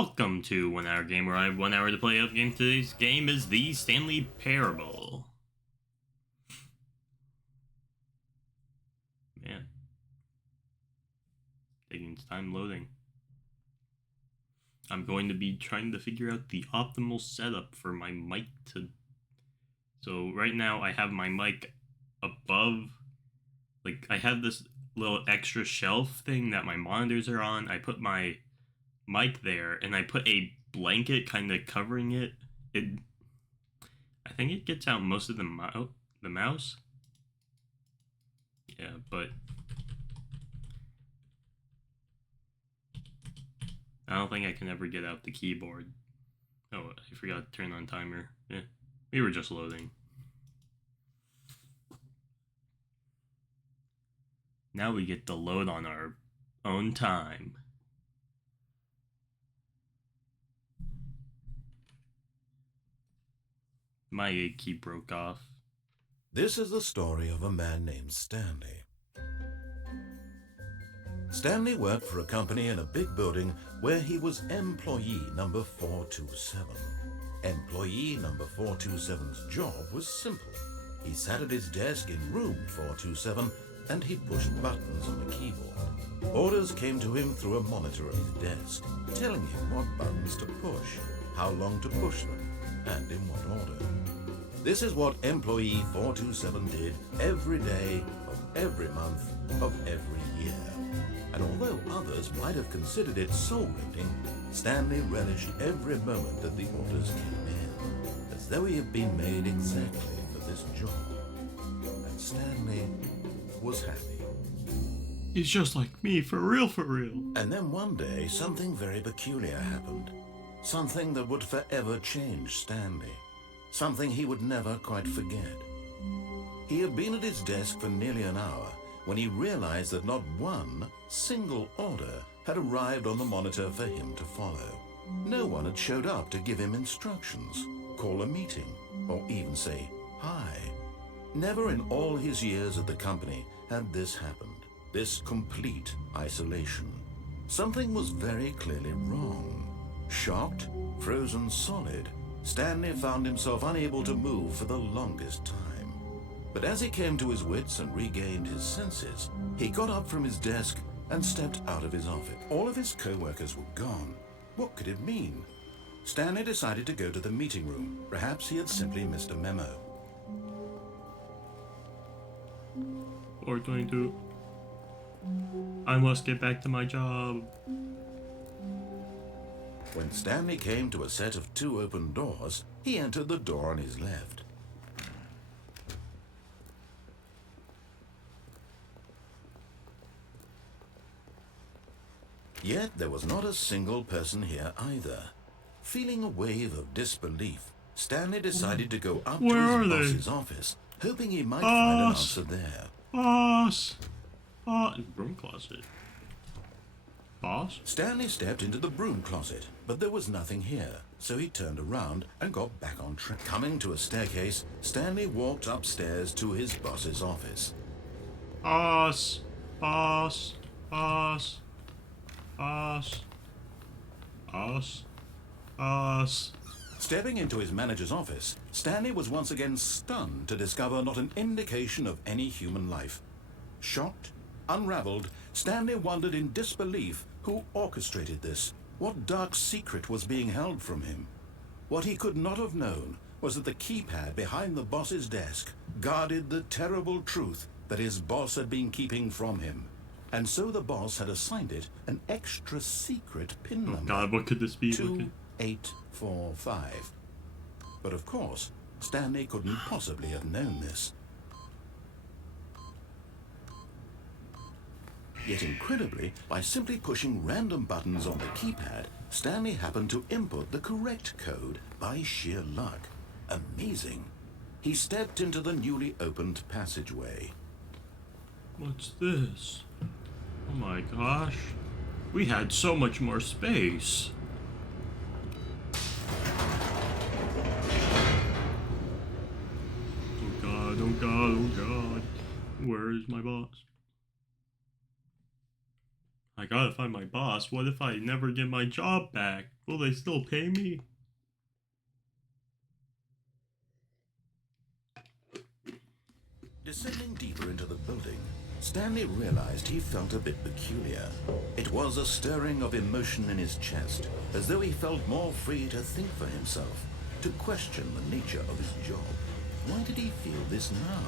Welcome to 1 Hour Game, where I have 1 hour to play up game. Today's game is the Stanley Parable. Man. Taking its time loading. I'm going to be trying to figure out the optimal setup for my mic to... So right now I have my mic above... Like, I have this little extra shelf thing that my monitors are on. I put my mic there, and I put a blanket kind of covering it. I think it gets out most of the mouse. Yeah, but I don't think I can ever get out the keyboard. Oh, I forgot to turn on timer. Yeah, we were just loading. Now we get to load on our own time. My A key broke off. This is the story of a man named Stanley. Stanley worked for a company in a big building where he was employee number 427. Employee number 427's job was simple. He sat at his desk in room 427 and he pushed buttons on the keyboard. Orders came to him through a monitor at his desk, telling him what buttons to push, how long to push them, and in what order. This is what employee 427 did every day of every month of every year. And although others might have considered it soul-rending, Stanley relished every moment that the orders came in, as though he had been made exactly for this job. And Stanley was happy. He's just like me, for real, for real. And then one day, something very peculiar happened. Something that would forever change Stanley. Something he would never quite forget. He had been at his desk for nearly an hour when he realized that not one single order had arrived on the monitor for him to follow. No one had showed up to give him instructions, call a meeting, or even say hi. Never in all his years at the company had this happened, this complete isolation. Something was very clearly wrong. Shocked, frozen solid, Stanley found himself unable to move for the longest time. But as he came to his wits and regained his senses, he got up from his desk and stepped out of his office. All of his co-workers were gone. What could it mean? Stanley decided to go to the meeting room. Perhaps he had simply missed a memo. 422. I must get back to my job. When Stanley came to a set of 2 open doors, he entered the door on his left. Yet there was not a single person here either. Feeling a wave of disbelief, Stanley decided to go up to his boss's office, hoping he might find an answer there. Boss! Broom closet. Boss? Stanley stepped into the broom closet, but there was nothing here, so he turned around and got back on track. Coming to a staircase, Stanley walked upstairs to his boss's office. Boss! Boss! Boss! Boss! Boss! Boss! Stepping into his manager's office, Stanley was once again stunned to discover not an indication of any human life. Shocked, unraveled, Stanley wondered in disbelief who orchestrated this. What dark secret was being held from him? What he could not have known was that the keypad behind the boss's desk guarded the terrible truth that his boss had been keeping from him. And so the boss had assigned it an extra secret pin number. God, what could this be? 2845. But of course, Stanley couldn't possibly have known this. Yet incredibly, by simply pushing random buttons on the keypad, Stanley happened to input the correct code by sheer luck. Amazing. He stepped into the newly opened passageway. What's this? Oh my gosh. We had so much more space. Oh god, oh god, oh god. Where is my boss? I gotta find my boss. What if I never get my job back? Will they still pay me? Descending deeper into the building, Stanley realized he felt a bit peculiar. It was a stirring of emotion in his chest, as though he felt more free to think for himself, to question the nature of his job. Why did he feel this now,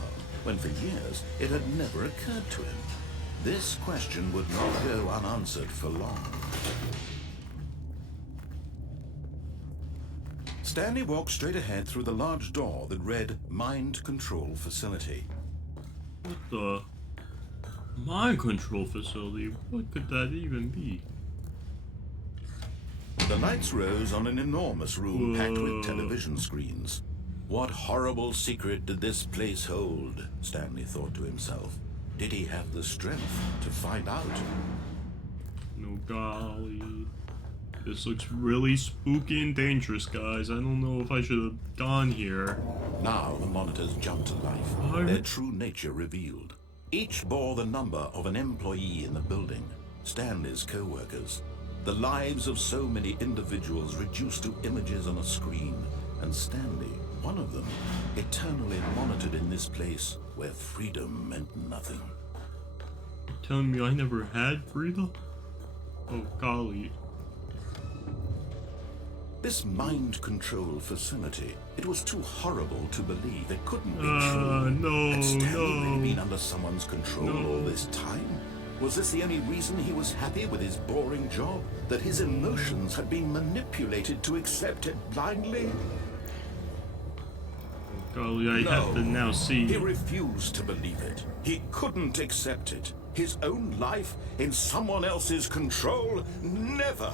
when for years it had never occurred to him? This question would not go unanswered for long. Stanley walked straight ahead through the large door that read Mind Control Facility. What the? Mind control facility? What could that even be? The lights rose on an enormous room packed with television screens. What horrible secret did this place hold? Stanley thought to himself. Did he have the strength to find out? No golly. This looks really spooky and dangerous, guys. I don't know if I should have gone here. Now the monitors jumped to life, their true nature revealed. Each bore the number of an employee in the building, Stanley's co-workers. The lives of so many individuals reduced to images on a screen, and Stanley, one of them, eternally monitored in this place where freedom meant nothing. You're telling me I never had freedom? Oh golly. This mind control facility, it was too horrible to believe. It couldn't be true. No, Had Stanley really no. been under someone's control all this time? Was this the only reason he was happy with his boring job? That his emotions had been manipulated to accept it blindly? Golly, I have to now see. He refused to believe it. He couldn't accept it. His own life in someone else's control? Never!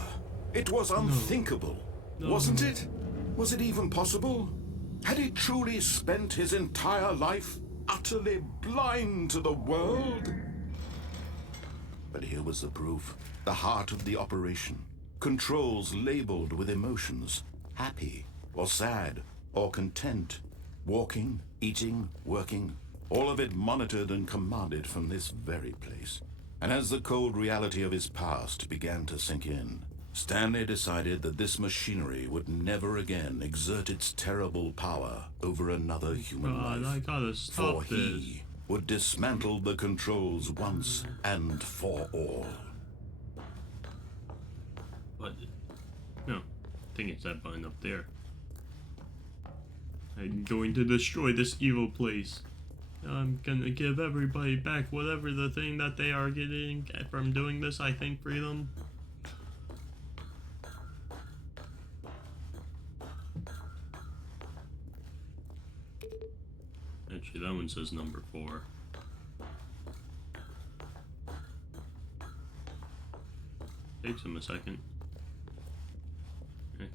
It was unthinkable. No. Wasn't it? Was it even possible? Had he truly spent his entire life utterly blind to the world? But here was the proof. The heart of the operation. Controls labeled with emotions. Happy, or sad, or content. Walking, eating, working. All of it monitored and commanded from this very place. And as the cold reality of his past began to sink in, Stanley decided that this machinery would never again exert its terrible power over another human life. I gotta stop for he would dismantle the controls once and for all. What? No, I think it's that button up there. I'm going to destroy this evil place. I'm gonna give everybody back whatever the thing that they are getting from doing this. I think freedom. Actually, that one says number 4. Takes him a second. Okay,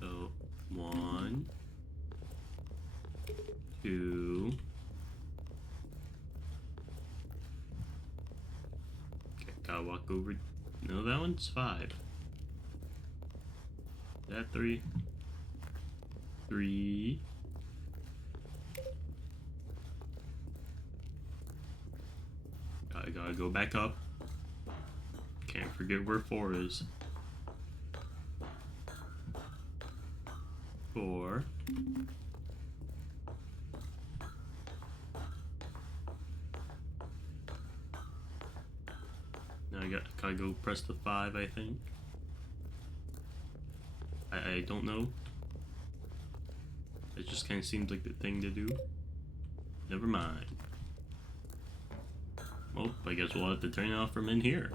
so 1, 2. Okay, gotta walk over. No, that one's 5. That 3. 3. I gotta go back up. Can't forget where 4 is. 4. Now I gotta go press the 5, I think. I don't know. It just kind of seems like the thing to do. Never mind. Well, I guess we'll have to turn it off from in here.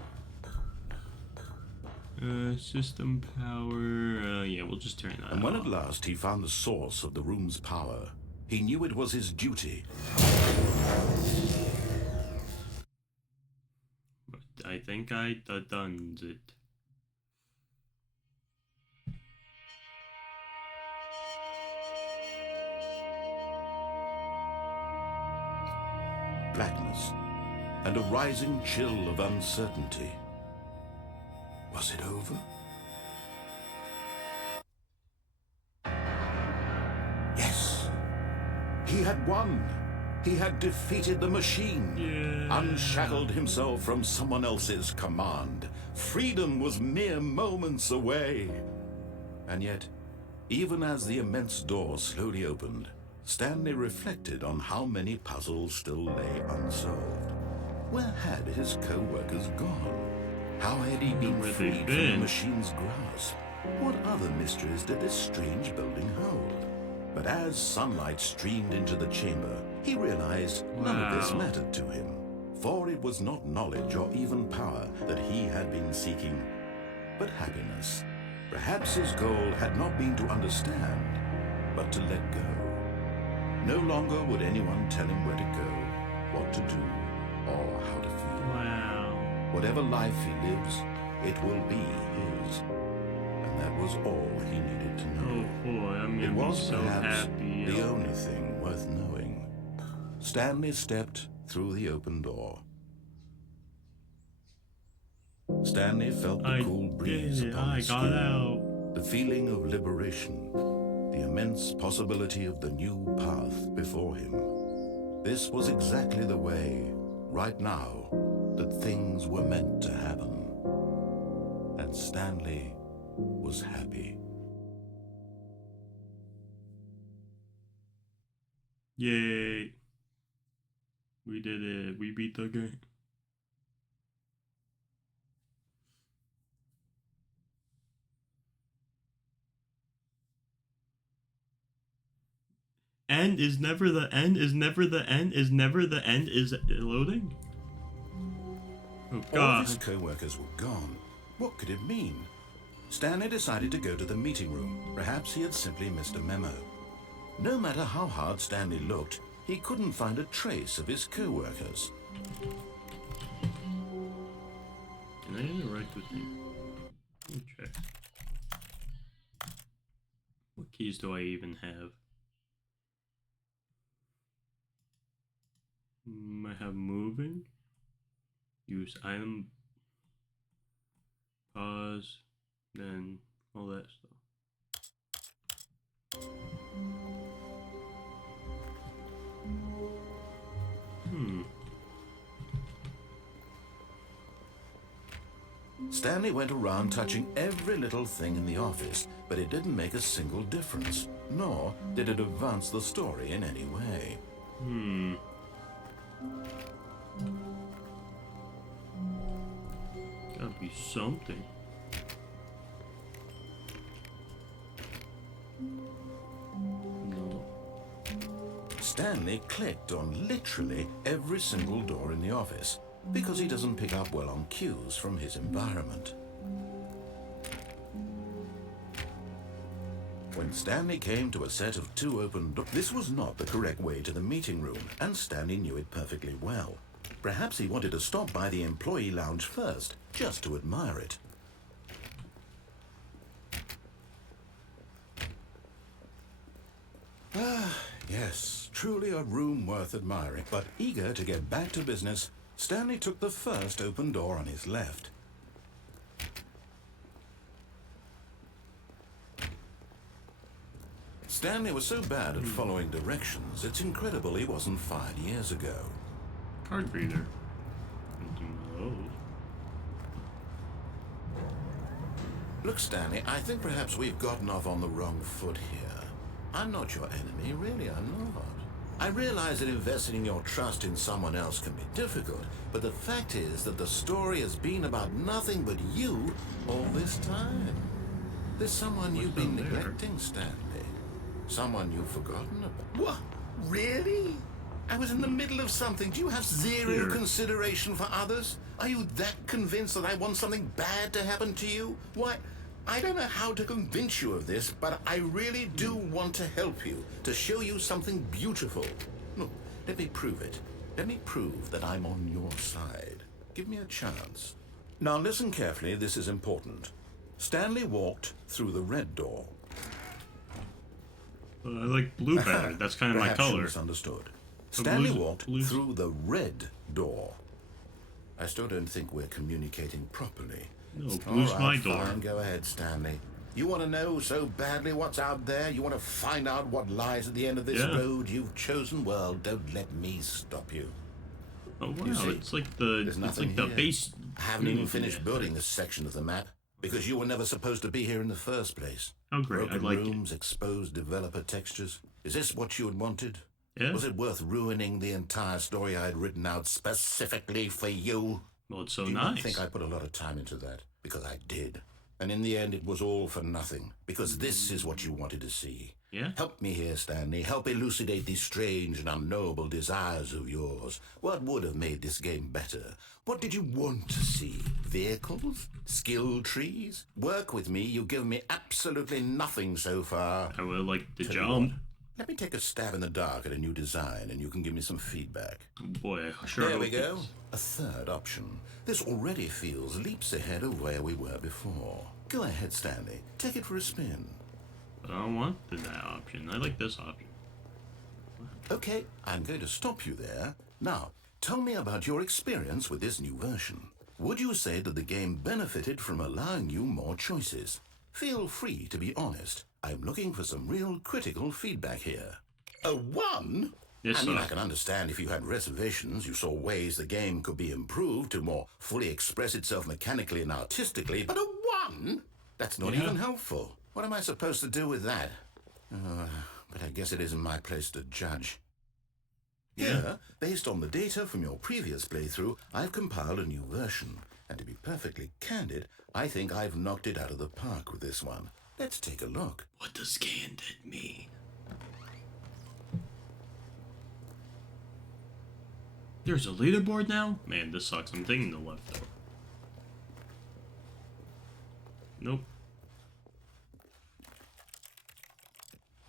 System power. Yeah, we'll just turn that off. And when at last he found the source of the room's power, he knew it was his duty. But I think I done it. Blackness and a rising chill of uncertainty. Was it over? Yes. He had won. He had defeated the machine, Yeah. unshackled himself from someone else's command. Freedom was mere moments away. And yet, even as the immense door slowly opened, Stanley reflected on how many puzzles still lay unsolved. Where had his co-workers gone? How had he been Where freed they've from the been. machine's grasp? What other mysteries did this strange building hold? But as sunlight streamed into the chamber, he realized none of this Wow. mattered to him. For it was not knowledge or even power that he had been seeking, but happiness. Perhaps his goal had not been to understand, but to let go. No longer would anyone tell him where to go, what to do, or how to feel. Wow. Whatever life he lives, it will be his. And that was all he needed to know. Oh boy, I'm It gonna be was so perhaps happy. the only thing worth knowing. Stanley stepped through the open door. Stanley felt the cool breeze did it. upon I his got skin. out. The feeling of liberation, the immense possibility of the new path before him. This was exactly the way, right now, that things were meant to happen. And Stanley was happy. Yay. We did it. We beat the game. End is never the end, is never the end, is never the end, is it loading? Oh All of god. his co-workers were gone. What could it mean? Stanley decided to go to the meeting room. Perhaps he had simply missed a memo. No matter how hard Stanley looked, he couldn't find a trace of his co-workers. Can I interact with him? Let me check. What keys do I even have? I have moving. Use item. Pause. Then all that stuff. Stanley went around touching every little thing in the office, but it didn't make a single difference, nor did it advance the story in any way. Gotta be something. No. Stanley clicked on literally every single door in the office, because he doesn't pick up well on cues from his environment. When Stanley came to a set of 2 open doors, this was not the correct way to the meeting room, and Stanley knew it perfectly well. Perhaps he wanted to stop by the employee lounge first, just to admire it. Ah, yes, truly a room worth admiring. But eager to get back to business, Stanley took the first open door on his left. Stanley was so bad at following directions, it's incredible he wasn't fired years ago. Card reader. Don't do those. Look, Stanley, I think perhaps we've gotten off on the wrong foot here. I'm not your enemy, really, I'm not. I realize that investing your trust in someone else can be difficult, but the fact is that the story has been about nothing but you all this time. There's someone you've been there? neglecting, Stanley. Someone you've forgotten about. What? Really? I was in the middle of something. Do you have zero Here. consideration for others? Are you that convinced that I want something bad to happen to you? Why, I don't know how to convince you of this, but I really do want to help you, to show you something beautiful. Look, let me prove it. Let me prove that I'm on your side. Give me a chance. Now listen carefully, this is important. Stanley walked through the red door. I like blue better. That's kind of my Perhaps you color. misunderstood. Stanley blue's- walked blue's- through the red door. I still don't think we're communicating properly. No, All blue's right, my door. fine, go ahead, Stanley. You want to know so badly what's out there? You want to find out what lies at the end of this road you've chosen? Well, don't let me stop you. Oh wow, You see, it's like there's nothing here. base. I haven't even finished building this section of the map because you were never supposed to be here in the first place. Oh great, Broken I like rooms, exposed developer textures. Is this what you had wanted? it. Yeah. Was it worth ruining the entire story I had written out specifically for you? Well, it's so Do you nice. not think I put a lot of time into that? Because I did. And in the end, it was all for nothing. Because this is what you wanted to see. Yeah. Help me here, Stanley. Help elucidate these strange and unknowable desires of yours. What would have made this game better? What did you want to see? Vehicles? Skill trees? Work with me. You've given me absolutely nothing so far. I would like to Tell you jump. what, let me take a stab in the dark at a new design, and you can give me some feedback. Boy, I sure There we hope go. it's- A third option. This already feels leaps ahead of where we were before. Go ahead, Stanley. Take it for a spin. I don't want that option. I like this option. Okay, I'm going to stop you there. Now, tell me about your experience with this new version. Would you say that the game benefited from allowing you more choices? Feel free to be honest. I'm looking for some real critical feedback here. A 1? Yes, I mean, sir. I can understand if you had reservations, you saw ways the game could be improved to more fully express itself mechanically and artistically, but a 1? That's not even helpful. What am I supposed to do with that? But I guess it isn't my place to judge. Here, based on the data from your previous playthrough, I've compiled a new version. And to be perfectly candid, I think I've knocked it out of the park with this one. Let's take a look. What does scanned mean? There's a leaderboard now? Man, this sucks. I'm taking the left door. Nope.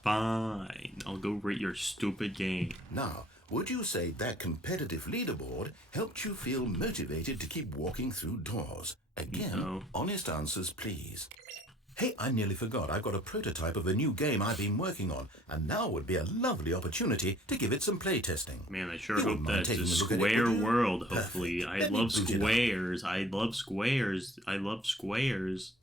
Fine. I'll go rate your stupid game. Now, would you say that competitive leaderboard helped you feel motivated to keep walking through doors? Again, No. honest answers, please. Hey, I nearly forgot. I've got a prototype of a new game I've been working on, and now would be a lovely opportunity to give it some playtesting. Man, I sure You hope wouldn't mind that's a taking a look at it, square would you? world, Perfect. hopefully. I Let me love boot it up. squares. I love squares. I love squares.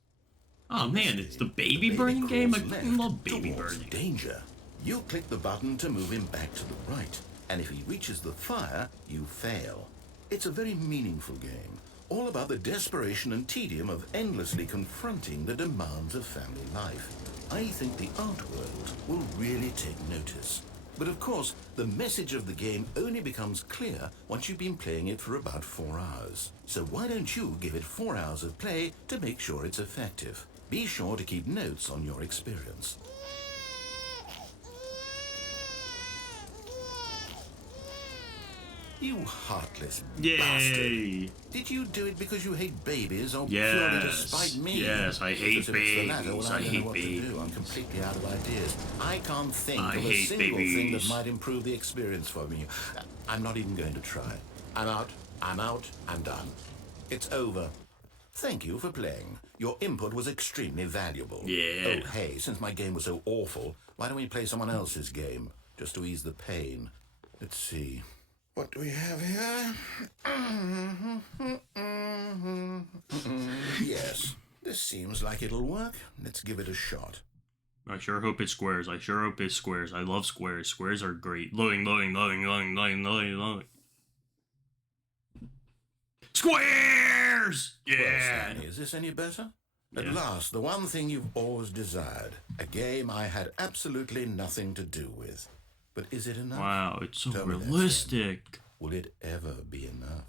Oh man, it's the baby The baby burning game? I crawls fucking love left baby towards burning. danger. You click the button to move him back to the right, and if he reaches the fire, you fail. It's a very meaningful game, all about the desperation and tedium of endlessly confronting the demands of family life. I think the art world will really take notice. But of course, the message of the game only becomes clear once you've been playing it for about 4 hours. So why don't you give it 4 hours of play to make sure it's effective? Be sure to keep notes on your experience. You heartless bastard. Yay! Did you do it because you hate babies or purely to Yes. spite me? Yes, I hate Because if it's the latter, babies. well, I I don't hate know what to do. babies. I'm completely out of ideas. I can't think I of a hate single thing that babies. might improve the experience for me. I'm not even going to try. I'm out. I'm done. It's over. Thank you for playing. Your input was extremely valuable. Yeah. Oh, hey, since my game was so awful, why don't we play someone else's game? Just to ease the pain. Let's see. What do we have here? Yes, this seems like it'll work. Let's give it a shot. I sure hope it's squares. I sure hope it's squares. I love squares. Squares are great. Loading. Squares! Well, Yeah! Stanley, is this any better? At Yeah. last, the one thing you've always desired. A game I had absolutely nothing to do with. But is it enough? Wow, it's so Tell me that, realistic. Will it ever be enough?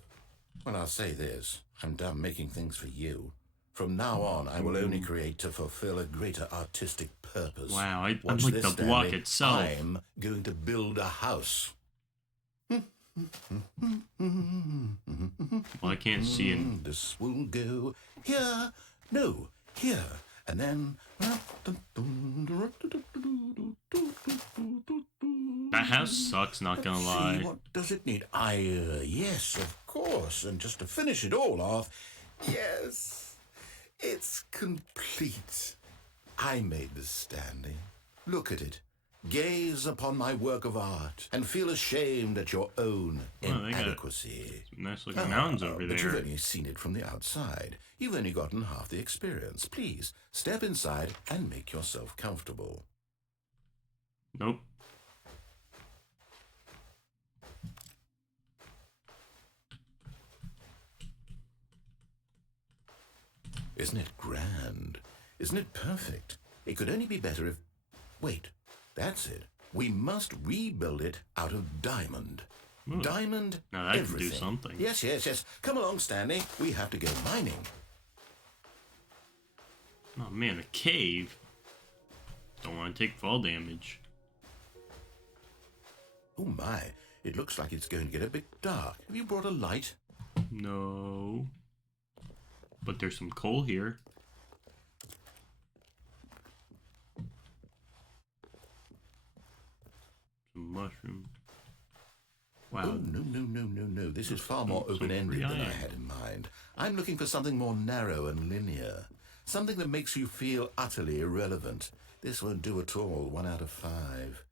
Well, I'll say this. I'm done making things for you. From now on, I will only create to fulfill a greater artistic purpose. Wow, I'm Watch like this, the block Stanley. itself. I'm going to build a house. Well, I can't see it. This will go here. No, here. And then... That house sucks, not gonna Let's lie. see, what does it need? Yes, of course. And just to finish it all off, yes, it's complete. I made this, Stanley. Look at it. Gaze upon my work of art and feel ashamed at your own Well, they got inadequacy. some nice looking mountains over But you've there. only seen it from the outside. You've only gotten half the experience. Please, step inside and make yourself comfortable. Nope. Isn't it grand? Isn't it perfect? It could only be better if... Wait, that's it. We must rebuild it out of diamond. Ooh. Diamond, Now that everything. could do something. Yes. Come along, Stanley. We have to go mining. Oh man, a cave. Don't want to take fall damage. Oh my, it looks like it's going to get a bit dark. Have you brought a light? No. But there's some coal here. Some mushrooms. Wow. Oh, no. This is far more some open-ended than I iron. had in mind. I'm looking for something more narrow and linear. Something that makes you feel utterly irrelevant. This won't do at all. 1 out of 5.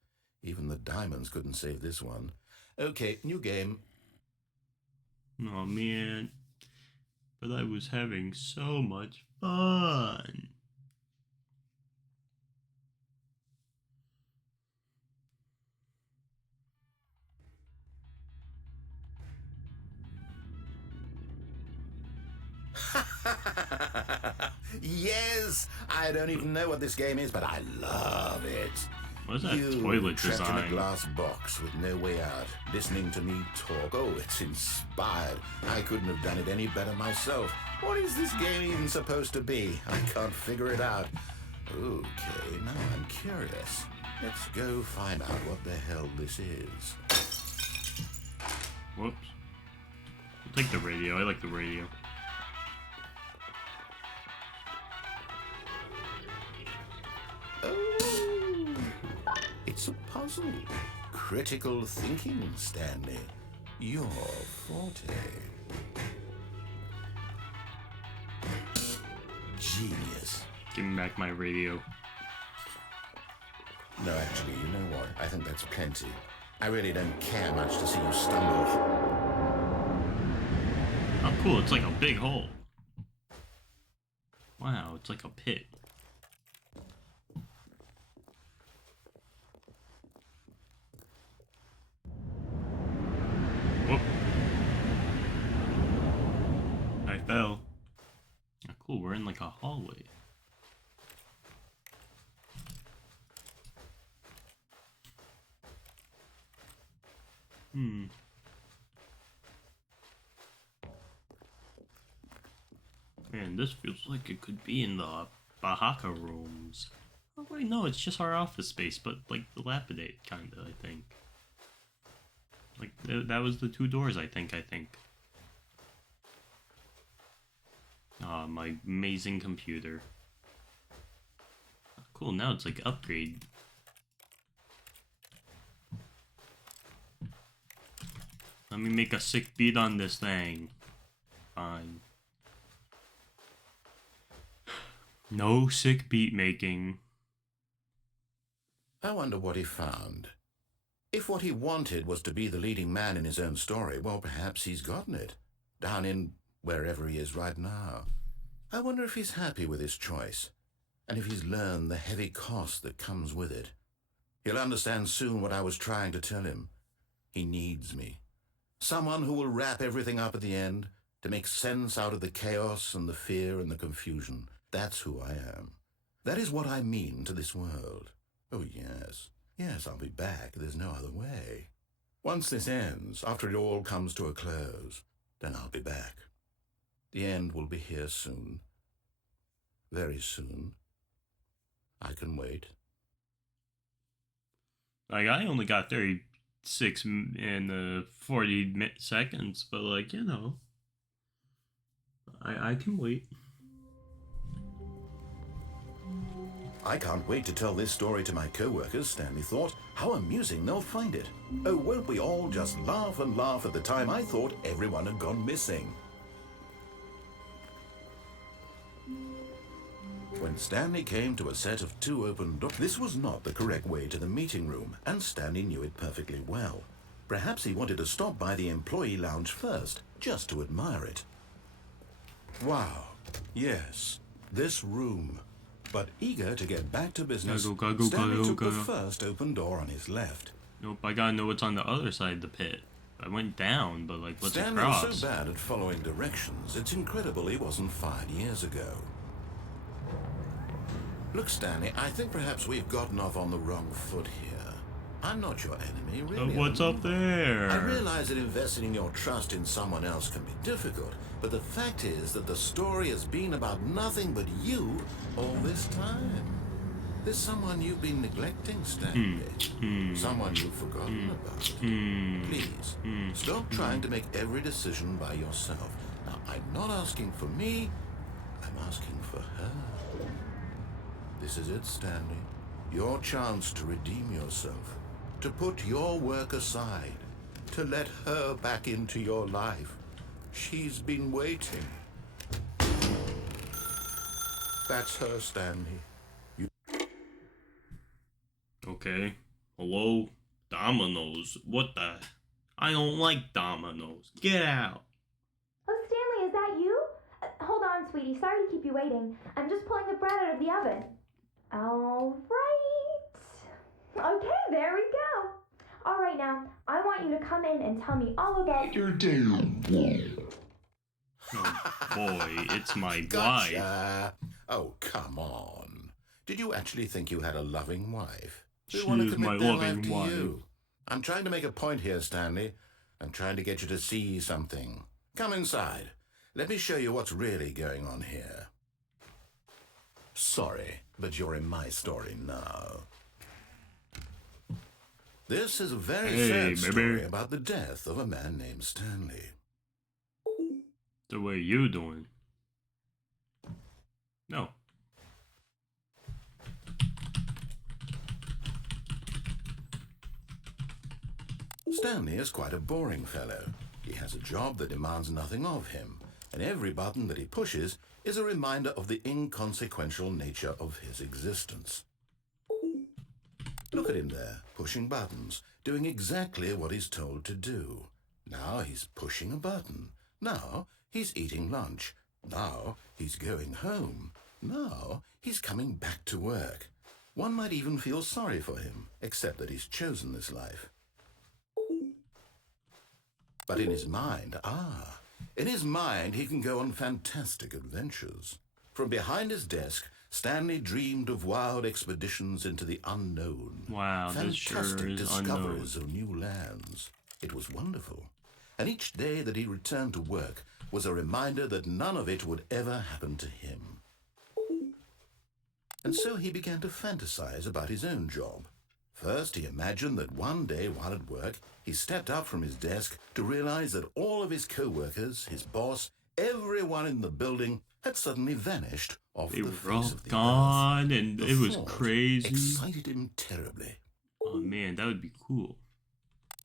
Even the diamonds couldn't save this one. Okay, new game. Oh man. But I was having so much fun. Yes! I don't even know what this game is, but I love it. What is that You toilet trapped in a design? glass box with no way out, listening to me talk. Oh, it's inspired. I couldn't have done it any better myself. What is this game even supposed to be? I can't figure it out. Okay, now I'm curious. Let's go find out what the hell this is. Whoops. I'll take the radio. I like the radio. Oh, it's a puzzle. Critical thinking, Stanley. Your forte. Genius. Give me back my radio. No, actually, you know what? I think that's plenty. I really don't care much to see you stumble. Oh, cool. It's like a big hole. Wow, it's like a pit. Whoop. I fell. Oh, cool. We're in like a hallway. Man, this feels like it could be in the Bahaka rooms. Oh wait, no, it's just our office space, but like dilapidated, kinda, I think. Like, that was the 2 doors, I think. Ah, my amazing computer. Cool, now it's like upgrade. Let me make a sick beat on this thing. Fine. No sick beat making. I wonder what he found. If what he wanted was to be the leading man in his own story, well, perhaps he's gotten it. Down in wherever he is right now. I wonder if he's happy with his choice, and if he's learned the heavy cost that comes with it. He'll understand soon what I was trying to tell him. He needs me. Someone who will wrap everything up at the end, to make sense out of the chaos and the fear and the confusion. That's who I am. That is what I mean to this world. Oh, yes. Yes, I'll be back. There's no other way. Once this ends, after it all comes to a close, then I'll be back. The end will be here soon. Very soon. I can wait. Like, I only got 36 and 40 seconds, but like, you know, I can wait. I can't wait to tell this story to my co-workers, Stanley thought. How amusing they'll find it. Oh, won't we all just laugh and laugh at the time I thought everyone had gone missing. When when Stanley came to a set of 2 open doors. This was not the correct way to the meeting room, and Stanley knew it perfectly well. Perhaps he wanted to stop by the employee lounge first, just to admire it. Wow, yes, this room. But eager to get back to business, Stanley took the first open door on his left. Nope, I gotta know what's on the other side of the pit. I went down, but like, what's Stanley across? was so bad at following directions, it's incredible he wasn't fired years ago. Look, Stanley, I think perhaps we've gotten off on the wrong foot here. I'm not your enemy, really. What's up there? I realize that investing your trust in someone else can be difficult, but the fact is that the story has been about nothing but you all this time. There's someone you've been neglecting, Stanley. Someone you've forgotten about. Please, stop trying to make every decision by yourself. Now, I'm not asking for me, I'm asking for her. This is it, Stanley. Your chance to redeem yourself. To put your work aside. To let her back into your life. She's been waiting. That's her, Stanley. Okay. Hello? Dominoes. What the? I don't like dominoes. Get out. Oh, Stanley, is that you? Hold on, sweetie. Sorry to keep you waiting. I'm just pulling the bread out of the oven. All right. Okay, there we go. All right, now, I want you to come in and tell me all about your damn wife. Oh, boy, it's my Gotcha. Wife. Oh, come on. Did you actually think you had a loving wife? She is my loving wife. You? I'm trying to make a point here, Stanley. I'm trying to get you to see something. Come inside. Let me show you what's really going on here. Sorry, but you're in my story now. This is a very sad story about the death of a man named Stanley. The way you doing? No. Stanley is quite a boring fellow. He has a job that demands nothing of him, and every button that he pushes is a reminder of the inconsequential nature of his existence. Look at him there, pushing buttons, doing exactly what he's told to do. Now he's pushing a button. Now he's eating lunch. Now he's going home. Now he's coming back to work. One might even feel sorry for him, except that he's chosen this life. But in his mind, he can go on fantastic adventures. From behind his desk, Stanley dreamed of wild expeditions into the unknown. Wow, fantastic discoveries of new lands. It was wonderful. And each day that he returned to work was a reminder that none of it would ever happen to him. And so he began to fantasize about his own job. First, he imagined that one day while at work, he stepped up from his desk to realize that all of his co-workers, his boss, everyone in the building had suddenly vanished off the face of the gone, earth. And The it was thought crazy. Excited him terribly. Oh man, that would be cool.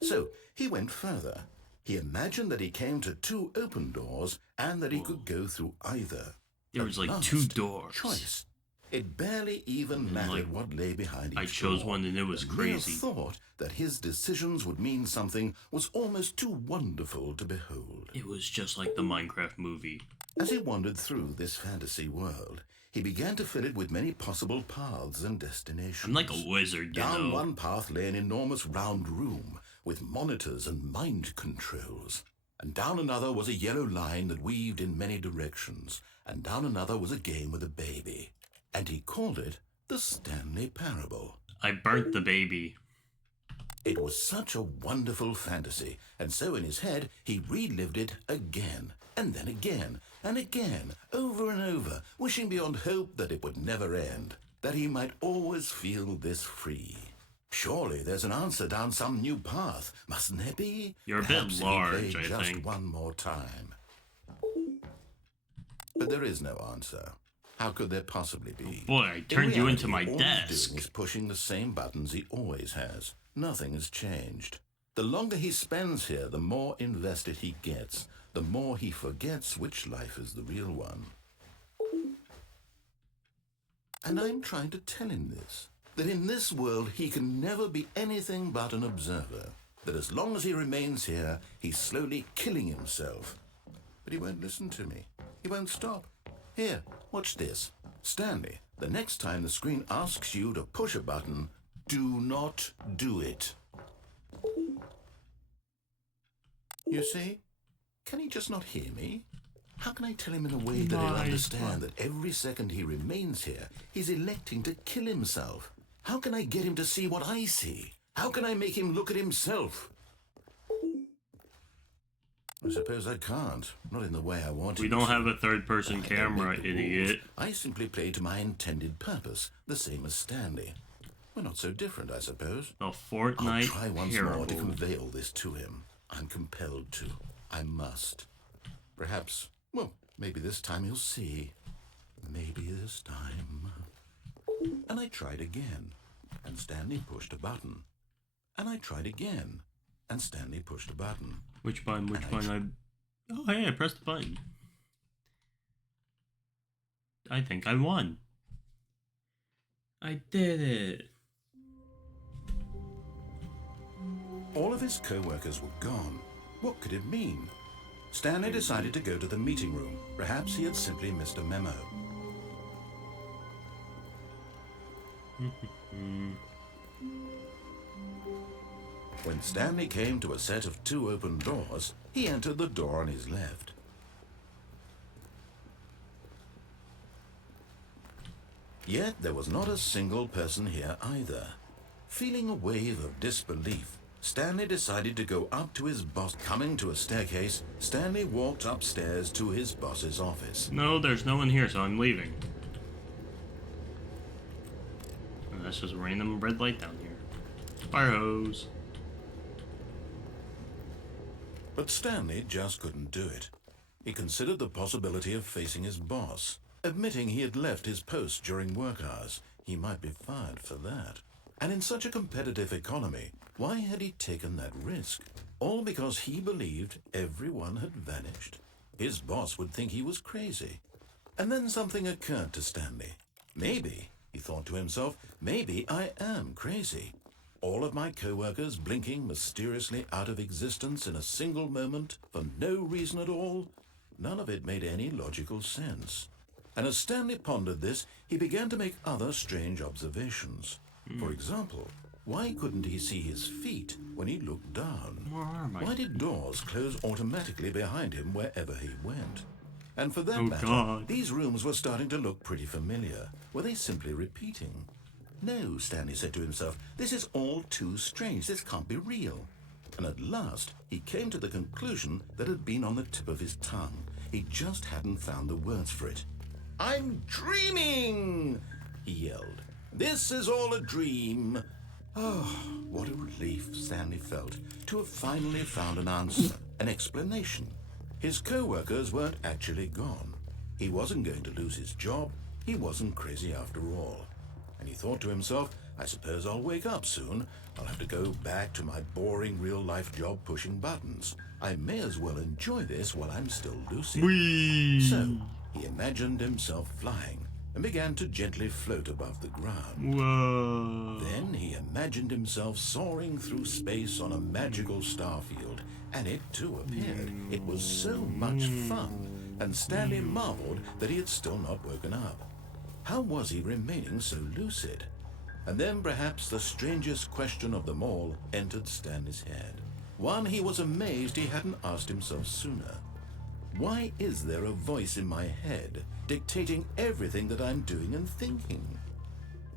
So he went further. He imagined that he came to 2 open doors and that he could go through either. There was like 2 doors. Choice. It barely even mattered what lay behind each I chose door. one and it was crazy. The thought that his decisions would mean something was almost too wonderful to behold. It was just like the Minecraft movie. As he wandered through this fantasy world, he began to fill it with many possible paths and destinations. I'm like a wizard, you Down know. one path lay an enormous round room with monitors and mind controls. And down another was a yellow line that weaved in many directions. And down another was a game with a baby. And he called it the Stanley Parable. I burnt the baby. It was such a wonderful fantasy, and so in his head he relived it again, and then again, and again, over and over, wishing beyond hope that it would never end, that he might always feel this free. Surely there's an answer down some new path, mustn't there be? You're a Perhaps bit large, he played I just think. one more time. But there is no answer. How could there possibly be? Boy, I turned you into my all he's desk. doing is pushing the same buttons he always has. Nothing has changed. The longer he spends here, the more invested he gets, the more he forgets which life is the real one. And I'm trying to tell him this, that in this world he can never be anything but an observer, that as long as he remains here, he's slowly killing himself. But he won't listen to me. He won't stop. Here, watch this. Stanley, the next time the screen asks you to push a button, do not do it. You see? Can he just not hear me? How can I tell him in a way that he'll understand that every second he remains here, he's electing to kill himself? How can I get him to see what I see? How can I make him look at himself? I suppose I can't. Not in the way I want. We don't have a third-person camera, idiot. I simply play to my intended purpose, the same as Stanley. We're not so different, I suppose. The Fortnite I'll try once Parable. more to convey all this to him. I'm compelled to. I must. Perhaps, well, maybe this time he'll see. Maybe this time. And I tried again, and Stanley pushed a button. And I tried again, and Stanley pushed a button. Which button? Which button? Oh, hey, I pressed the button. I think I won. I did it. All of his co-workers were gone. What could it mean? Stanley decided to go to the meeting room. Perhaps he had simply missed a memo. When Stanley came to a set of 2 open doors, he entered the door on his left. Yet there was not a single person here either. Feeling a wave of disbelief, Stanley decided to go up to his boss. Coming to a staircase, Stanley walked upstairs to his boss's office. No, there's no one here, so I'm leaving. And that's just a random red light down here. Fire hose. But Stanley just couldn't do it. He considered the possibility of facing his boss. Admitting he had left his post during work hours, he might be fired for that. And in such a competitive economy, why had he taken that risk? All because he believed everyone had vanished. His boss would think he was crazy. And then something occurred to Stanley. Maybe, he thought to himself, maybe I am crazy. All of my co-workers blinking mysteriously out of existence in a single moment for no reason at all. None of it made any logical sense. And as Stanley pondered this, he began to make other strange observations. For example, why couldn't he see his feet when he looked down? Where are my Why did doors close automatically behind him wherever he went? And for that Oh, matter, God. these rooms were starting to look pretty familiar. Were they simply repeating? No, Stanley said to himself, this is all too strange. This can't be real. And at last, he came to the conclusion that had been on the tip of his tongue. He just hadn't found the words for it. I'm dreaming, he yelled. This is all a dream. Oh, what a relief Stanley felt to have finally found an answer, an explanation. His co-workers weren't actually gone. He wasn't going to lose his job. He wasn't crazy after all. And he thought to himself, I suppose I'll wake up soon. I'll have to go back to my boring real-life job pushing buttons. I may as well enjoy this while I'm still lucid. Whee! So, he imagined himself flying and began to gently float above the ground. Whoa. Then he imagined himself soaring through space on a magical starfield, and it too appeared. It was so much fun, and Stanley marveled that he had still not woken up. How was he remaining so lucid? And then perhaps the strangest question of them all entered Stanley's head. One he was amazed he hadn't asked himself sooner. Why is there a voice in my head dictating everything that I'm doing and thinking?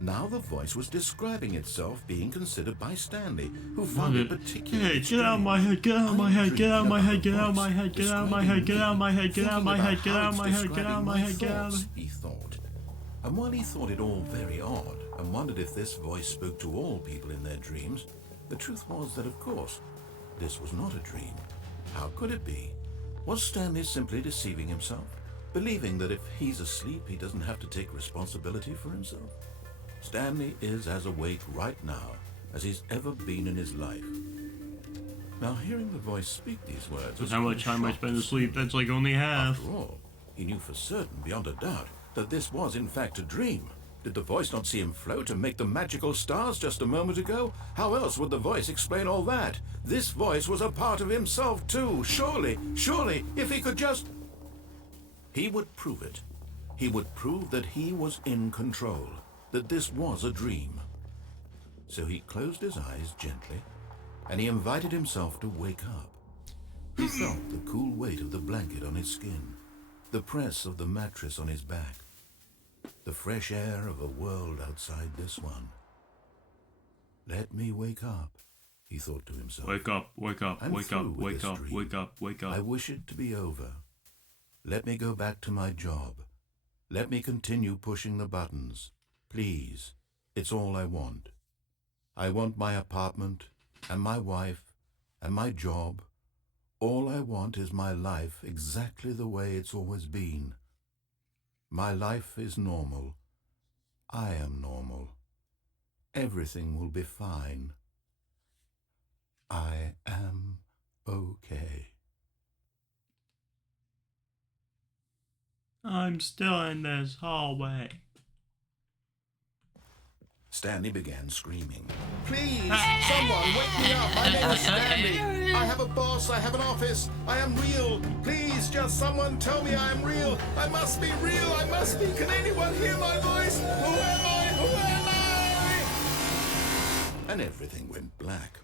Now the voice was describing itself being considered by Stanley, who found it particularly Hey, get out of my head, get out of my head, get out of my head, get out of my head, get out of my head, get out of my head, get out of my head, get out of my head, get out of my head, get out of my head. He thought. And while he thought it all very odd and wondered if this voice spoke to all people in their dreams, the truth was that, of course, this was not a dream. How could it be? Was Stanley simply deceiving himself, believing that if he's asleep, he doesn't have to take responsibility for himself? Stanley is as awake right now as he's ever been in his life. Now, hearing the voice speak these words... That's how much time I spend asleep, that's like only half. After all, he knew for certain, beyond a doubt, that this was in fact a dream. Did the voice not see him float and make the magical stars just a moment ago? How else would the voice explain all that? This voice was a part of himself too. Surely, if he could just... He would prove it. He would prove that he was in control, that this was a dream. So he closed his eyes gently, and he invited himself to wake up. He felt the cool weight of the blanket on his skin, the press of the mattress on his back, the fresh air of a world outside this one. Let me wake up, he thought to himself. Wake up, wake up, I'm wake up, through with wake this up, dream. wake up, wake I up. wish it to be over. Let me go back to my job. Let me continue pushing the buttons. Please, it's all I want. I want my apartment, and my wife, and my job. All I want is my life exactly the way it's always been. My life is normal. I am normal. Everything will be fine. I am okay. I'm still in this hallway. Stanley began screaming. Please, someone wake me up. My name is Stanley. I have a boss. I have an office. I am real. Please, just someone tell me I am real. I must be real. I must be. Can anyone hear my voice? Who am I? Who am I? And everything went black.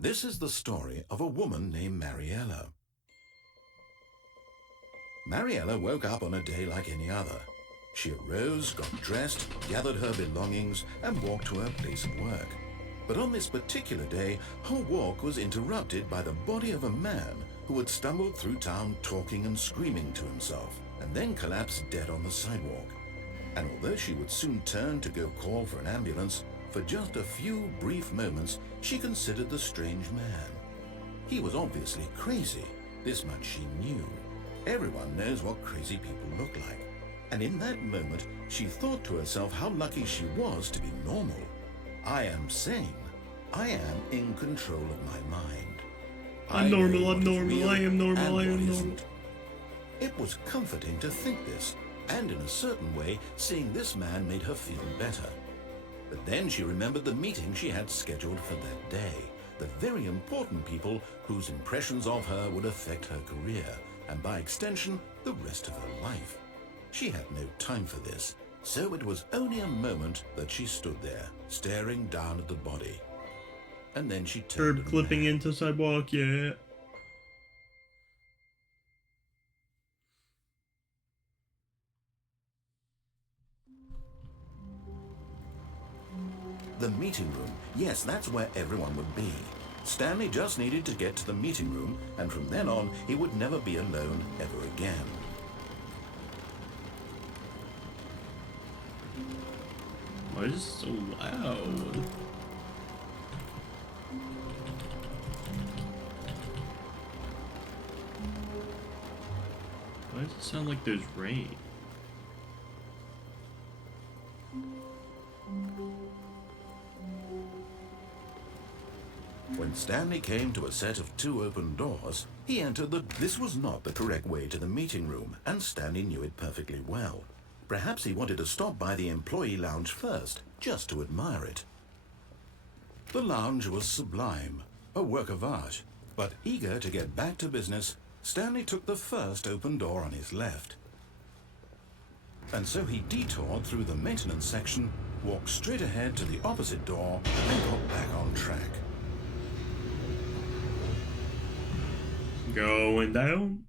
This is the story of a woman named Mariella. Mariella woke up on a day like any other. She arose, got dressed, gathered her belongings, and walked to her place of work. But on this particular day, her walk was interrupted by the body of a man who had stumbled through town talking and screaming to himself, and then collapsed dead on the sidewalk. And although she would soon turn to go call for an ambulance, for just a few brief moments, she considered the strange man. He was obviously crazy. This much she knew. Everyone knows what crazy people look like. And in that moment, she thought to herself how lucky she was to be normal. I am sane. I am in control of my mind. I'm normal, I'm normal, real I am normal, and I what am normal. isn't. It was comforting to think this, and in a certain way, seeing this man made her feel better. But then she remembered the meeting she had scheduled for that day, the very important people whose impressions of her would affect her career, and by extension, the rest of her life. She had no time for this, so it was only a moment that she stood there, staring down at the body. And then she turned Herb clipping mad. into sidewalk, yeah. The meeting room. Yes, that's where everyone would be. Stanley just needed to get to the meeting room, and from then on, he would never be alone ever again. Why is it so loud? Why does it sound like there's rain? When Stanley came to a set of 2 open doors, he entered the... This was not the correct way to the meeting room, and Stanley knew it perfectly well. Perhaps he wanted to stop by the employee lounge first, just to admire it. The lounge was sublime, a work of art. But eager to get back to business, Stanley took the first open door on his left. And so he detoured through the maintenance section, walked straight ahead to the opposite door, and got back on track. Going down.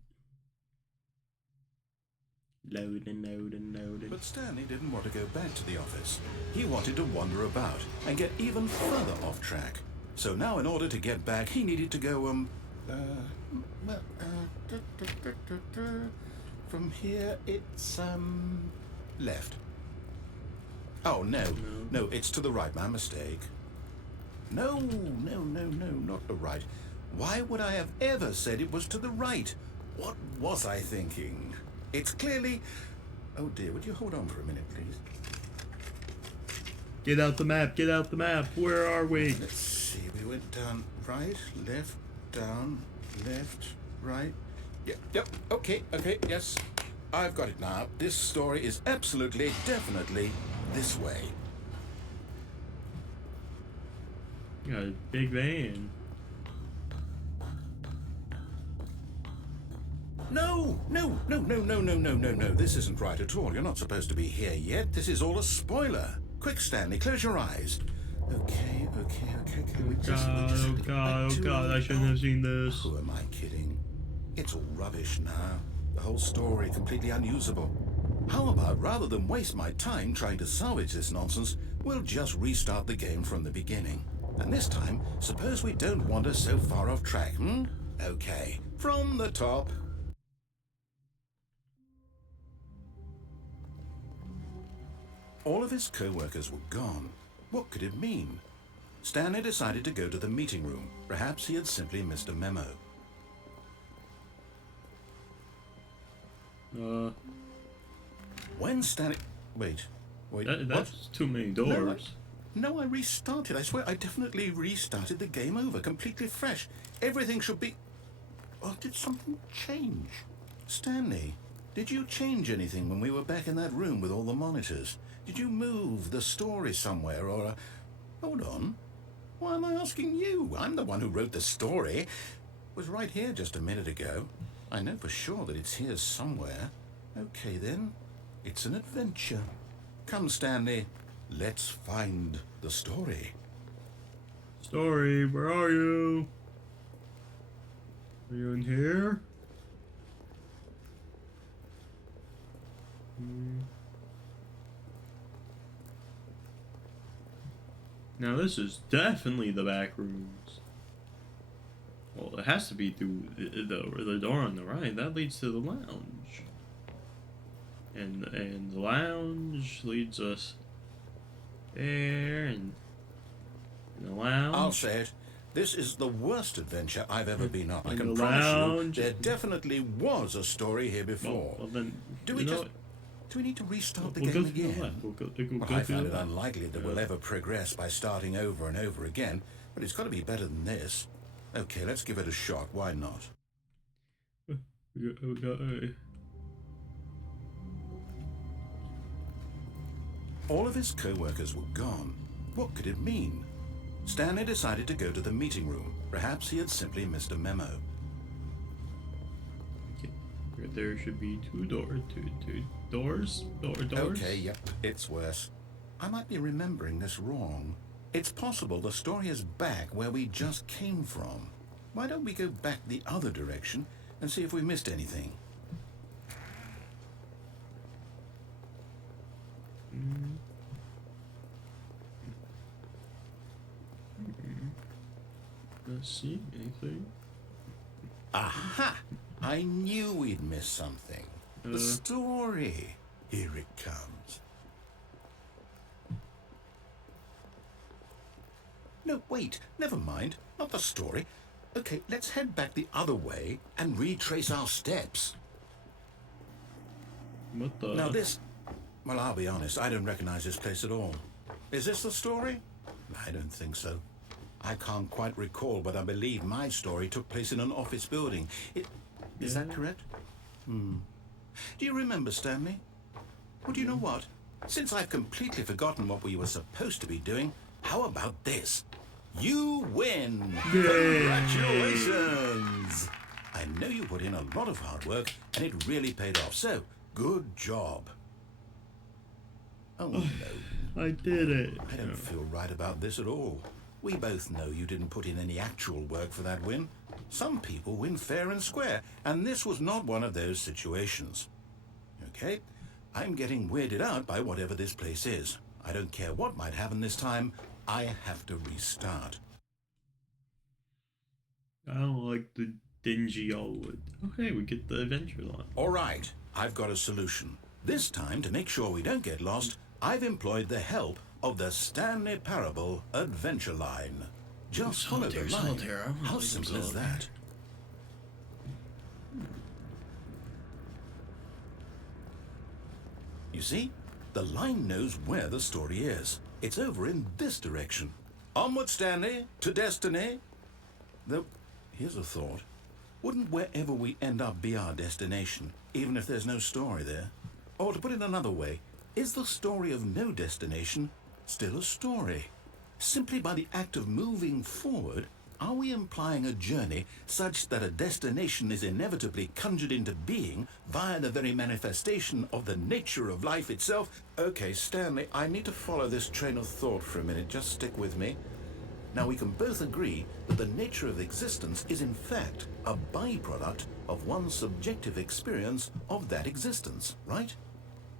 Loading, loading, loading. But Stanley didn't want to go back to the office. He wanted to wander about and get even further off track. So now in order to get back, he needed to go, from here it's, left. Oh, no, it's to the right, my mistake. No, not the right. Why would I have ever said it was to the right? What was I thinking? It's clearly... Oh dear, would you hold on for a minute, please? Get out the map, get out the map. Where are we? Let's see, we went down right, left, down, left, right. Yep. Okay. Yes. I've got it now. This story is absolutely, definitely this way. You got a big van. No. This isn't right at all. You're not supposed to be here yet. This is all a spoiler. Quick, Stanley, close your eyes. Okay. Oh God, I shouldn't have seen this. Who am I kidding? It's all rubbish now. The whole story completely unusable. How about, rather than waste my time trying to salvage this nonsense, we'll just restart the game from the beginning. And this time, suppose we don't wander so far off track, Okay, from the top. All of his co-workers were gone. What could it mean? Stanley decided to go to the meeting room. Perhaps he had simply missed a memo. When Stanley... Wait. That's too many doors. No, I restarted. I swear I definitely restarted the game over, completely fresh. Everything should be... Or did something change? Stanley, did you change anything when we were back in that room with all the monitors? Did you move the story somewhere or... Hold on. Why am I asking you? I'm the one who wrote the story. It was right here just a minute ago. I know for sure that it's here somewhere. Okay, then. It's an adventure. Come, Stanley. Let's find the story. Story, where are you? Are you in here? Now this is definitely the back rooms. Well, it has to be through the door on the right. That leads to the lounge. And the lounge leads us there, and the lounge. I'll say it. This is the worst adventure I've ever been on. I can the promise lounge. you there definitely was a story here before. Well then, Do we need to restart the we'll game go through the again? left. We'll go I through find the it left. unlikely that we'll ever progress by starting over and over again, but it's got to be better than this. Okay, let's give it a shot. Why not? All of his co-workers were gone. What could it mean? Stanley decided to go to the meeting room. Perhaps he had simply missed a memo. Okay. There should be two doors. Okay, yep, it's worse. I might be remembering this wrong. It's possible the story is back where we just came from. Why don't we go back the other direction and see if we missed anything? Not see anything. Aha! I knew we'd miss something. The story. Here it comes. No, wait. Never mind. Not the story. Okay, let's head back the other way and retrace our steps. What the? Now this... Well, I'll be honest. I don't recognize this place at all. Is this the story? I don't think so. I can't quite recall, but I believe my story took place in an office building. Is that correct? Do you remember, Stanley? Well, do you know what? Since I've completely forgotten what we were supposed to be doing, how about this? You win! Yay. Congratulations! I know you put in a lot of hard work, and it really paid off, so good job. Oh, no. I did it. I don't feel right about this at all. We both know you didn't put in any actual work for that win. Some people win fair and square, and this was not one of those situations. Okay? I'm getting weirded out by whatever this place is. I don't care what might happen this time. I have to restart. I don't like the dingy old. Okay, we get the adventure line. All right, I've got a solution. This time, to make sure we don't get lost, I've employed the help of the Stanley Parable adventure line. Just follow the line. How simple is that? You see, the line knows where the story is. It's over in this direction. Onward, Stanley, to destiny. Though, here's a thought. Wouldn't wherever we end up be our destination, even if there's no story there? Or to put it another way, is the story of no destination still a story? Simply by the act of moving forward, are we implying a journey such that a destination is inevitably conjured into being via the very manifestation of the nature of life itself? Okay, Stanley, I need to follow this train of thought for a minute. Just stick with me. Now, we can both agree that the nature of existence is in fact a byproduct of one's subjective experience of that existence, right?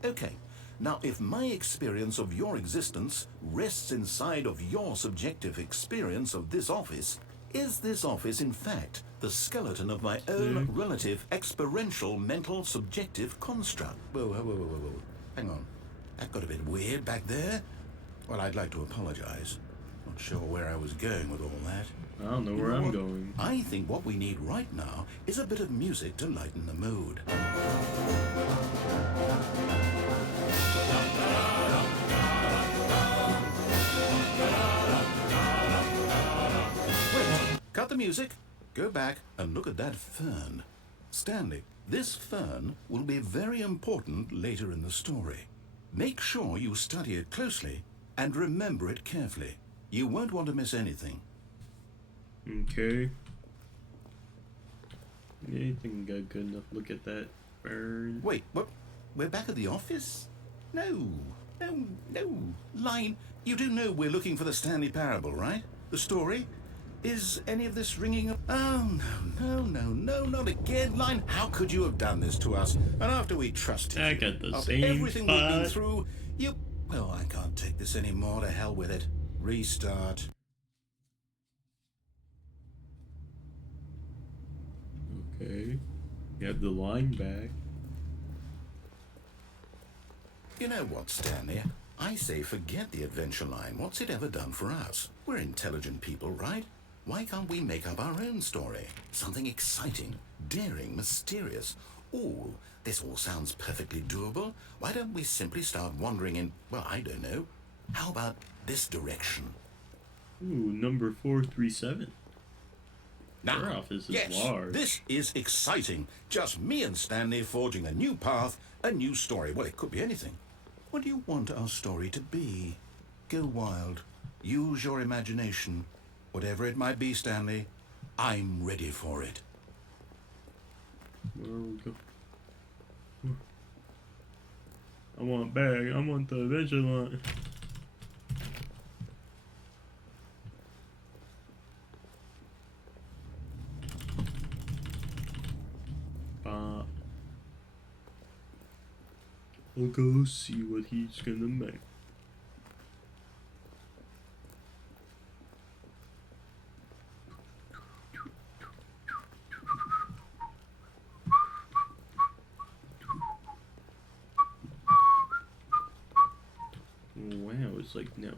Okay. Now, if my experience of your existence rests inside of your subjective experience of this office, is this office in fact the skeleton of my own relative experiential mental subjective construct? Whoa. Hang on. That got a bit weird back there. Well, I'd like to apologize. Not sure where I was going with all that. I don't know where I'm going. I think what we need right now is a bit of music to lighten the mood. Wait, cut the music, go back and look at that fern. Stanley, this fern will be very important later in the story. Make sure you study it closely and remember it carefully. You won't want to miss anything. Okay. Anything good enough? Look at that bird. Wait, what? We're back at the office? No. Line, you do know we're looking for the Stanley Parable, right? The story? Is any of this ringing? Oh, no, not again. Line, how could you have done this to us? And after we trusted I you, got the after same everything we've been spot. through, you... Well, I can't take this anymore. To hell with it. Restart. Okay. You have the line back. You know what, Stanley? I say forget the adventure line. What's it ever done for us? We're intelligent people, right? Why can't we make up our own story? Something exciting, daring, mysterious. Ooh, this all sounds perfectly doable. Why don't we simply start wandering in, well, I don't know. How about this direction? Ooh, number 437. Now, Our office is yes, large. this is exciting. Just me and Stanley forging a new path, a new story. Well, it could be anything. What do you want our story to be? Go wild. Use your imagination. Whatever it might be, Stanley, I'm ready for it. Where we go? I want bag. I want the adventure line. We'll go see what he's gonna make. Wow, it's like now.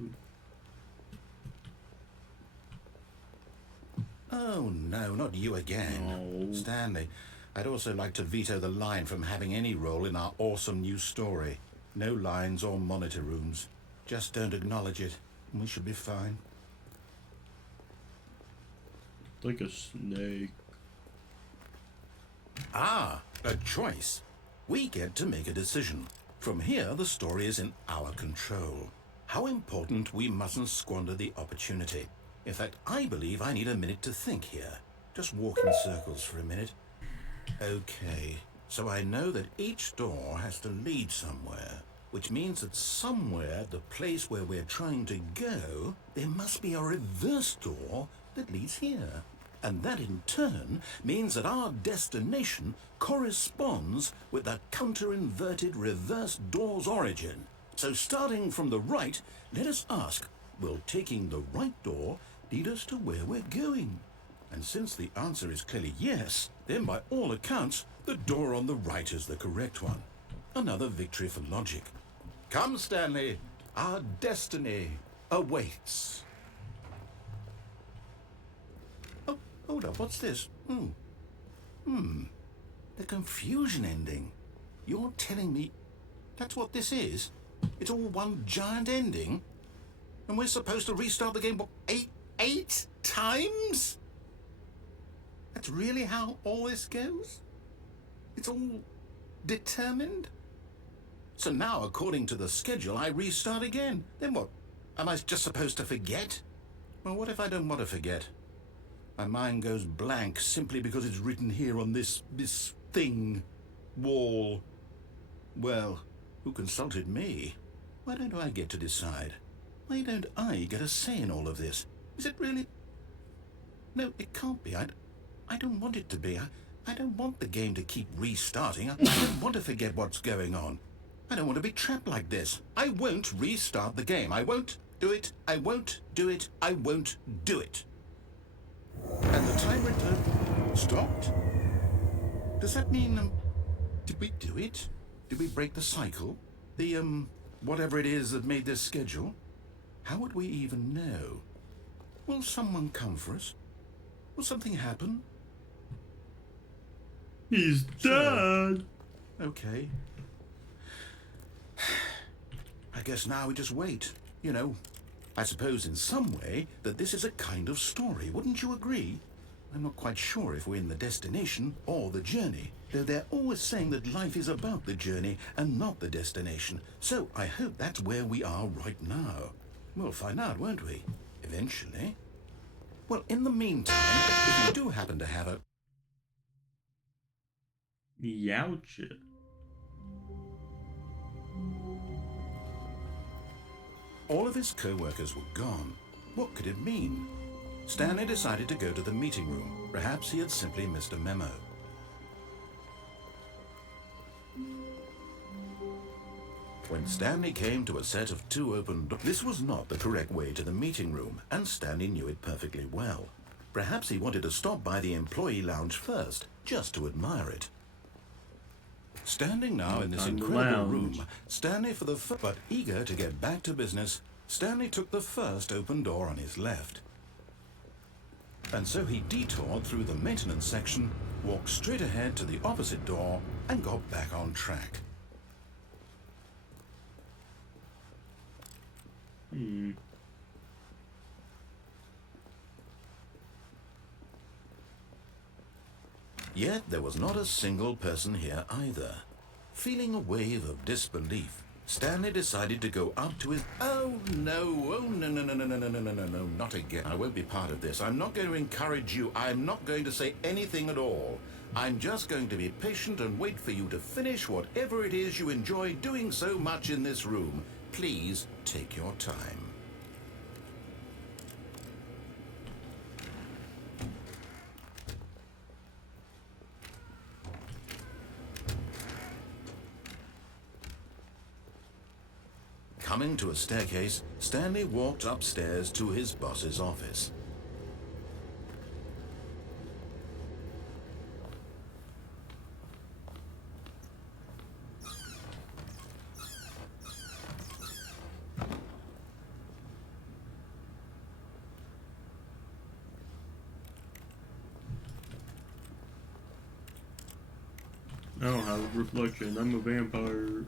Oh, no, not you again. No. Stanley, I'd also like to veto the line from having any role in our awesome new story. No lines or monitor rooms. Just don't acknowledge it, and we should be fine. Like a snake. Ah, a choice. We get to make a decision. From here, the story is in our control. How important we mustn't squander the opportunity. In fact, I believe I need a minute to think here. Just walk in circles for a minute. Okay, so I know that each door has to lead somewhere, which means that somewhere, the place where we're trying to go, there must be a reverse door that leads here. And that in turn means that our destination corresponds with the counter-inverted reverse door's origin. So starting from the right, let us ask, will taking the right door lead us to where we're going? And since the answer is clearly yes, then by all accounts, the door on the right is the correct one. Another victory for logic. Come, Stanley, our destiny awaits. Oh, hold up, what's this? The confusion ending. You're telling me that's what this is? It's all one giant ending? And we're supposed to restart the game, what, eight times? That's really how all this goes? It's all determined? So now, according to the schedule, I restart again. Then what? Am I just supposed to forget? Well, what if I don't want to forget? My mind goes blank simply because it's written here on this thing, wall. Well, who consulted me? Why don't I get to decide? Why don't I get a say in all of this? Is it really? No, it can't be. I don't want it to be. I don't want the game to keep restarting. I don't want to forget what's going on. I don't want to be trapped like this. I won't restart the game. I won't do it. I won't do it. I won't do it. And the timer stopped? Does that mean, did we do it? Did we break the cycle? The, whatever it is that made this schedule? How would we even know? Will someone come for us? Will something happen? He's dead. Okay. I guess now we just wait. You know, I suppose in some way that this is a kind of story. Wouldn't you agree? I'm not quite sure if we're in the destination or the journey, though they're always saying that life is about the journey and not the destination. So I hope that's where we are right now. We'll find out, won't we? Eventually. Well, in the meantime, if you do happen to have a... Youch. All of his co-workers were gone. What could it mean? Stanley decided to go to the meeting room. Perhaps he had simply missed a memo. When Stanley came to a set of 2 open doors, this was not the correct way to the meeting room, and Stanley knew it perfectly well. Perhaps he wanted to stop by the employee lounge first, just to admire it. Standing now in this incredible room, Stanley but eager to get back to business, Stanley took the first open door on his left. And so he detoured through the maintenance section, walked straight ahead to the opposite door, and got back on track. Yet there was not a single person here either. Feeling a wave of disbelief, Stanley decided to go up to his... Oh no, no, not again. I won't be part of this. I'm not going to encourage you. I'm not going to say anything at all. I'm just going to be patient and wait for you to finish whatever it is you enjoy doing so much in this room. Please take your time. Coming to a staircase, Stanley walked upstairs to his boss's office. I don't have a reflection. I'm a vampire.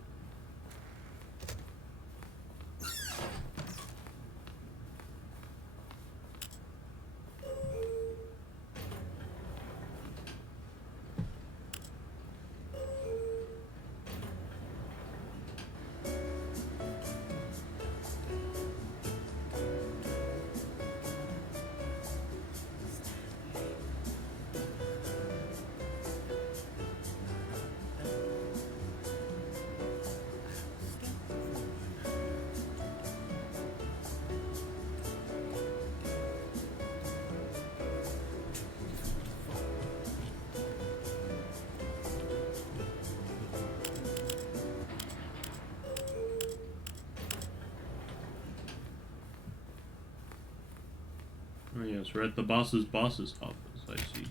Oh yes, we're at the boss's office, I see.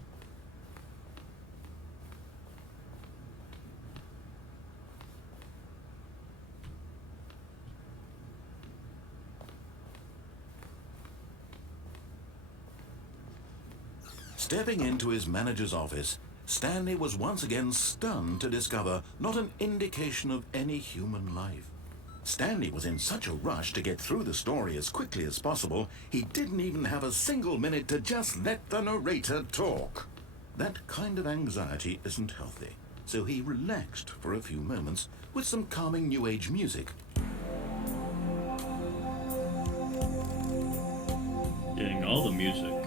Stepping into his manager's office, Stanley was once again stunned to discover not an indication of any human life. Stanley was in such a rush to get through the story as quickly as possible, he didn't even have a single minute to just let the narrator talk. That kind of anxiety isn't healthy, so he relaxed for a few moments with some calming New Age music. Getting all the music.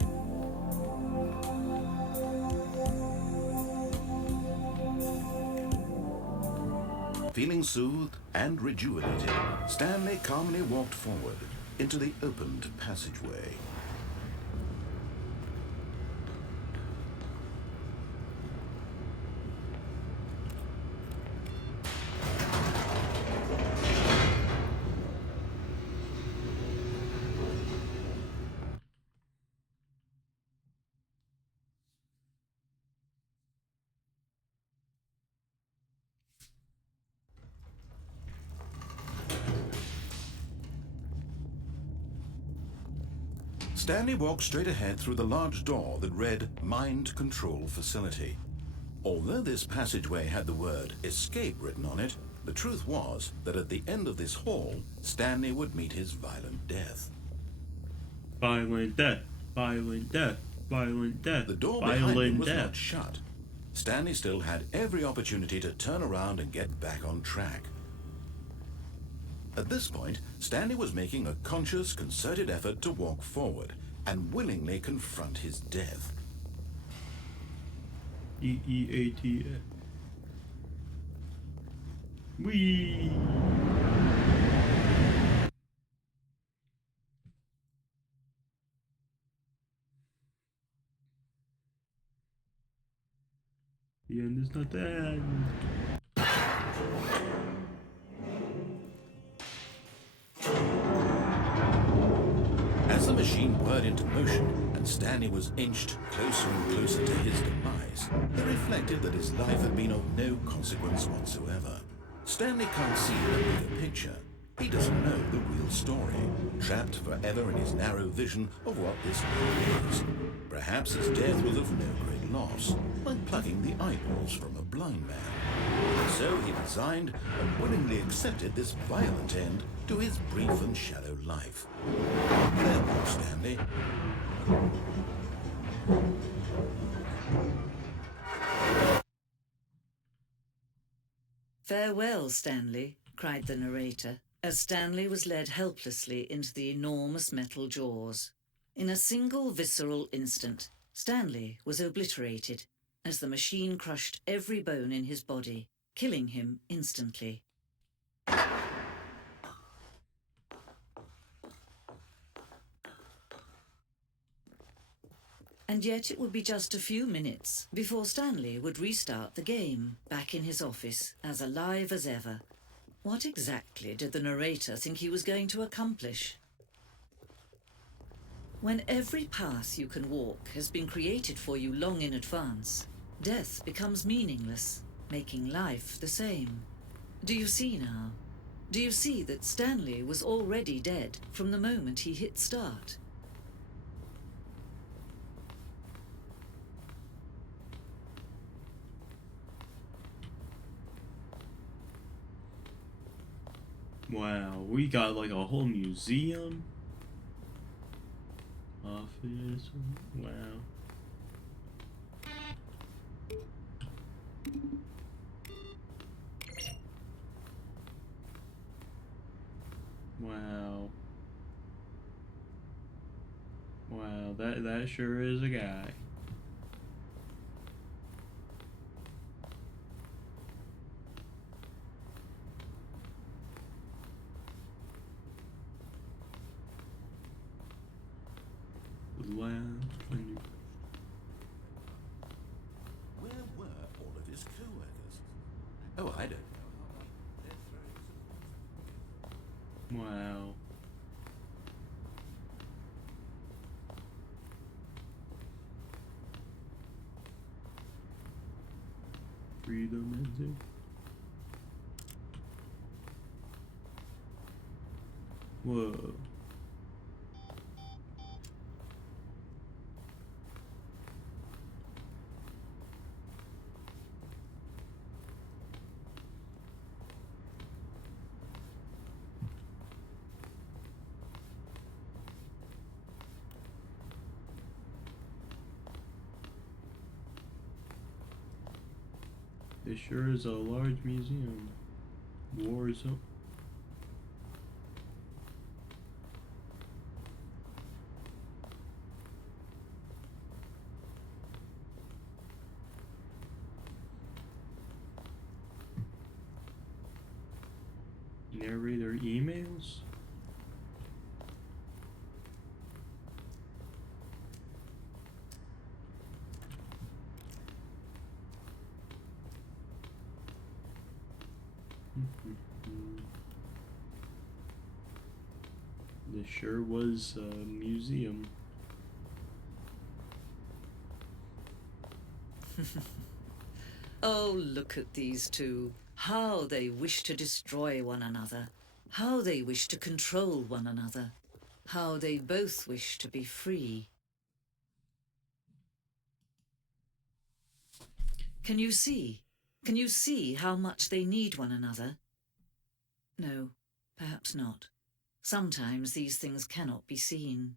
Feeling soothed and rejuvenated, Stanley calmly walked forward into the opened passageway. Stanley walked straight ahead through the large door that read Mind Control Facility. Although this passageway had the word escape written on it, the truth was that at the end of this hall, Stanley would meet his violent death. Violent death, violent death, violent death. The door behind him was not shut. Stanley still had every opportunity to turn around and get back on track. At this point, Stanley was making a conscious, concerted effort to walk forward and willingly confront his death. E-E-A-T-F. Whee! The end is not the end. As the machine whirred into motion and Stanley was inched closer and closer to his demise, he reflected that his life had been of no consequence whatsoever. Stanley can't see the bigger picture. He doesn't know the real story, trapped forever in his narrow vision of what this world is. Perhaps his death was of no great loss, like plucking the eyeballs from a blind man. So he resigned and willingly accepted this violent end to his brief and shallow life. Farewell, Stanley. "Farewell, Stanley," cried the narrator, as Stanley was led helplessly into the enormous metal jaws. In a single visceral instant, Stanley was obliterated as the machine crushed every bone in his body, killing him instantly. And yet it would be just a few minutes before Stanley would restart the game, back in his office, as alive as ever. What exactly did the narrator think he was going to accomplish? When every path you can walk has been created for you long in advance, death becomes meaningless, making life the same. Do you see now? Do you see that Stanley was already dead from the moment he hit start? Wow, we got like a whole museum. Office. Wow. Wow. Wow, that sure is a guy. Where were all of his co-workers? Oh, I don't know how much their throws. Wow. Freedom is it? Whoa. This sure is a large museum. War zone. Narrator emails? This sure was a museum. Oh, look at these two. How they wish to destroy one another. How they wish to control one another. How they both wish to be free. Can you see? Can you see how much they need one another? No, perhaps not. Sometimes these things cannot be seen.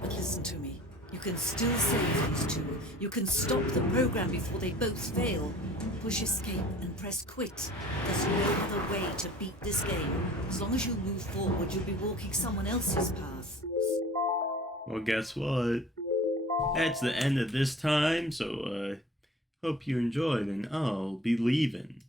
But listen to me. You can still save these two. You can stop the program before they both fail. Push escape and press quit. There's no other way to beat this game. As long as you move forward, you'll be walking someone else's path. Well, guess what? That's the end of this time, so hope you enjoyed, and I'll be leaving.